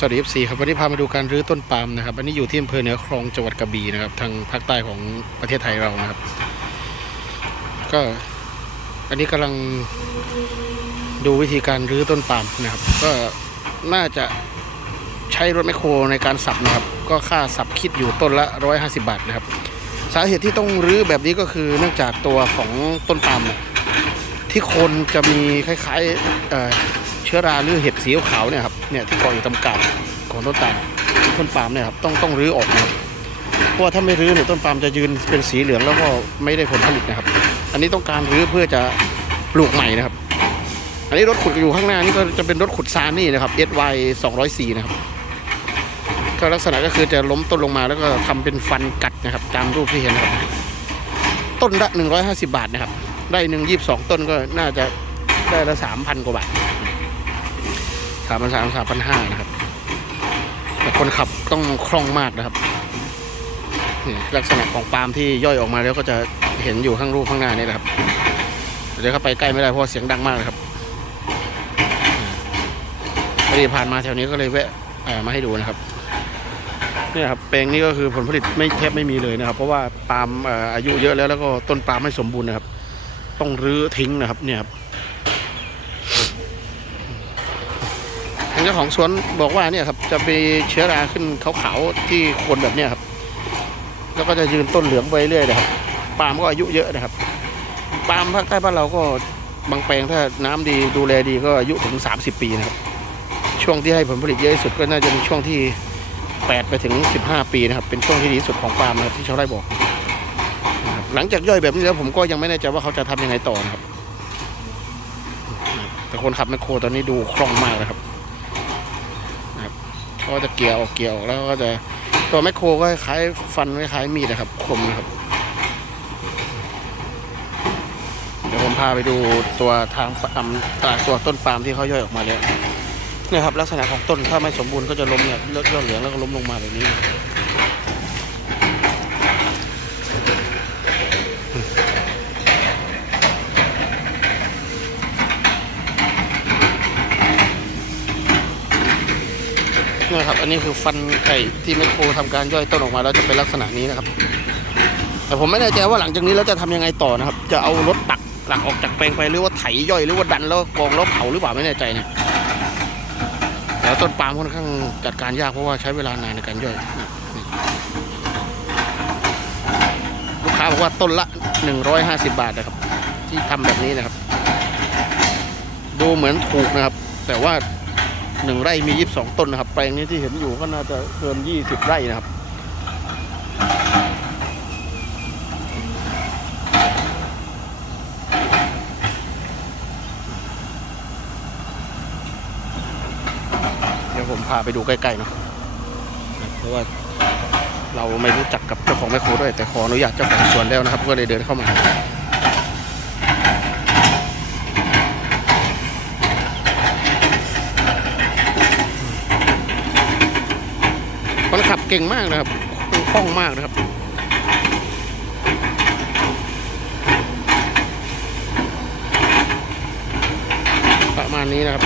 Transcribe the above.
สวัสดี FC ครับวันนี้พามาดูการรื้อต้นปาล์มนะครับอันนี้อยู่ที่อำเภอเหนือคลองจังหวัดกระบี่นะครับ ทางภาคใต้ของประเทศไทยเรานะครับ ก็อันนี้กำลังดูวิธีการรื้อต้นปาล์มนะครับ ก็น่าจะใช้รถแมคโครในการสับนะครับ ก็ค่าสับคิดอยู่ต้นละ150บาทนะครับ สาเหตุที่ต้องรื้อแบบนี้ก็คือเนื่องจากตัวของต้นปาล์มที่คนจะมีคล้ายๆ เชื้อราหรือเห็ดสีขาวเนี่ยครับเนี่ยที่เกาะอยู่ตำกาบของต้นตาลต้นปาล์มเนี่ยครับต้องต้องรื้อออกนะครับเพราะว่าถ้าไม่รื้อเนี่ยต้นปาล์มจะยืนเป็นสีเหลืองแล้วก็ไม่ได้ผลผลิตนะครับ อันนี้ต้องการรื้อเพื่อจะปลูกใหม่นะครับ อันนี้รถขุดอยู่ข้างหน้านี่ก็จะเป็นรถขุดซานนี่นะครับ SY 204นะครับก็ลักษณะก็คือจะล้มต้นลงมาแล้วก็ทำเป็นฟันกัดนะครับ ตามรูปที่เห็นนะครับ ต้นละ150 บาทนะครับ ได้หนึ่งยี่สิบสองต้นก็น่าจะได้ละสามพันกว่าบาท สามพันสามสามพันห้านะครับ แต่คนขับต้องคล่องมากนะครับนี่ลักษณะของปาล์มที่ย่อยออกมาแล้วก็จะเห็นอยู่ข้างรูปข้างหน้านี่แหละครับ เดี๋ยวเข้าไปใกล้ไม่ได้เพราะเสียงดังมากเลยครับพอดีผ่านมาแถวนี้ก็เลยแวะมาให้ดูนะครับเนี่ยครับแปลงนี้ก็คือผลผลิตไม่แทบไม่มีเลยนะครับ เพราะว่าปาล์มเอ่ออายุเยอะแล้วแล้วก็ต้นปาล์มไม่สมบูรณ์นะครับ ต้องรื้อทิ้งนะครับเนี่ยครับางเจ้าของสวนบอกว่าเนี่ยครับจะมีเชื้อราขึ้นขาวๆที่โคนแบบเนี้ยครับ แล้วก็จะยืนต้นเหลืองไปเรื่อยนะครับปาล์มก็อายุเยอะนะครับปาล์มภาคใต้บ้านเราก็บางแปลงถ้าน้ำดีดูแลดีก็อายุถึง 30 ปีนะครับ ช่วงที่ให้ผลผลิตเยอะที่สุดก็น่าจะเป็นช่วงที่ 8 ไปถึง 15 ปีนะครับ เป็นช่วงที่ดีที่สุดของปาล์มนะครับที่ชาวไร่บอกหลังจากย่อยแบบนี้แล้วผมก็ยังไม่แน่ใจว่าเขาจะทำยังไงต่อนะครับ แต่คนขับแมคโครตอนนี้ดูคล่องมากเลยครับ ก็จะเกี่ยวออกเกี่ยวออกแล้วก็จะตัวแมคโครก็คล้ายฟันคล้ายมีดนะครับคมนะครับ เดี๋ยวผมพาไปดูตัวทางปาล์มตาตัวต้นปาล์มที่เขาย่อยออกมาแล้วเนี่ยครับลักษณะของต้นถ้าไม่สมบูรณ์ก็จะล้มเนี่ยเลือดยอดเหลืองแล้วก็ล้มลงมาแบบนี้ นี่ครับ อันนี้คือฟันไก่ที่แมคโครทำการย่อยต้นออกมาแล้วจะเป็นลักษณะนี้นะครับ แต่ผมไม่แน่ใจว่าหลังจากนี้เราจะทำยังไงต่อนะครับ จะเอารถตักหลักออกจากแปลงไปหรือว่าไถย่อยหรือว่าดันแล้วกองแล้วเผาหรือเปล่าไม่แน่ใจนะแล้วต้นปาล์มค่อนข้างจัดการยากเพราะว่าใช้เวลานานในการย่อยลูกค้าบอกว่าต้นละ 150 บาทนะครับ ที่ทำแบบนี้นะครับ ดูเหมือนถูกนะครับ แต่ว่า หนึ่งไร่มี22ต้นนะครับ แปลงนี้ที่เห็นอยู่ก็น่าจะเกิน20ไร่นะครับ เดี๋ยวผมพาไปดูใกล้ๆเนาะเพราะว่าเราไม่รู้จักกับเจ้าของแมคโครด้วย แต่ขออนุญาตเจ้าของสวนแล้วนะครับ ก็เลยเดินเข้ามา คนขับ เก่งมากนะครับคล่องมากนะครับประมาณนี้นะครับ